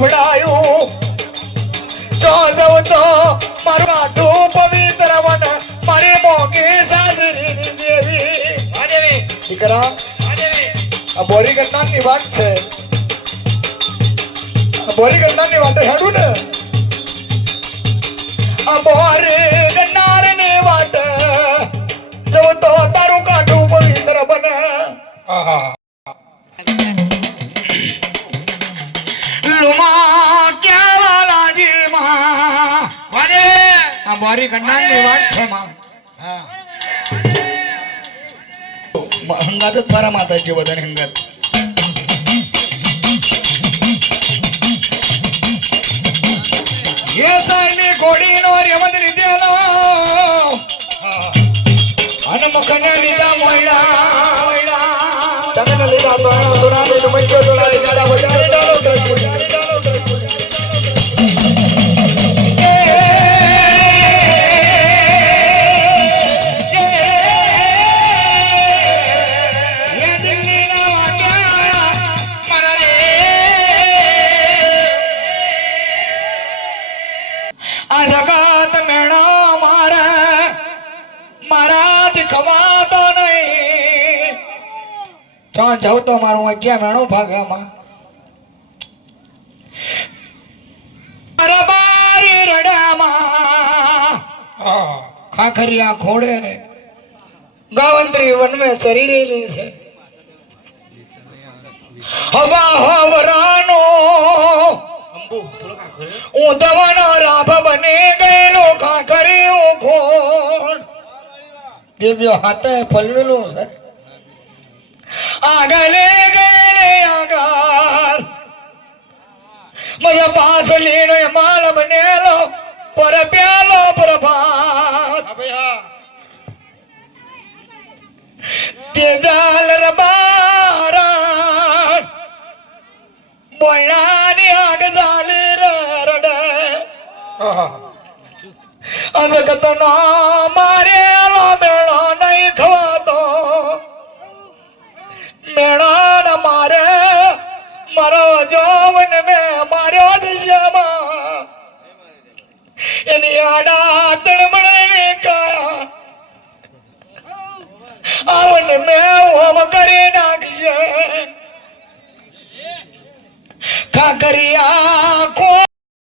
સંભળાયું ચોલવ તો મારો આટો પવિત્ર વન મારે મોગે સાસરી દેવી. મહાદેવી. દીકરા આ બોરી ઘટનાની વાત છે. બોરી ઘટનાની વાતે હેડું ને. આ બોરી ગન્નાર ને વાટ જવ તો તારું કાઢું પવિત્ર બને. આહા ક્યાં વાલાજી માં મહાદેવ આ બોરી ગંડાની વાત છે માં હા હંગાત જ મારા માતાજી બધાને હંગાત એ સાઈની ઘોડીનો રેવંત લીધેલો અને મખને લીધા મોયડા તગને લીધા તો એનો સુરાનો સમજ્યો ખવાતો નહીં. જ્યાં જાઉં તો મારું અજ્યા મેળો ભાગામાં મારા રડામાં ખાખરિયા ખોડે ગાવંત્રી વનમે ચરી રહેલી છે. હવા હવરાનો હું તવાનો રાભ બની ગયેલો ખાખરી હું दिव्य हाथ है पलू से आगले गले आगार मज़ा पास लीन माल बने लो पर प्यालो प्रभात तेजाल हाँ। रबारा बोयानी आग जाली रडे। हाँ। રડે મારે મેળો નહીં ખવાતો. મેળાન મારે મારો જોવન મે માર્યો દિશામાં. એની આડા તણમણે કાયા આવન મે હોમ કરી નાખજે કાકરિયા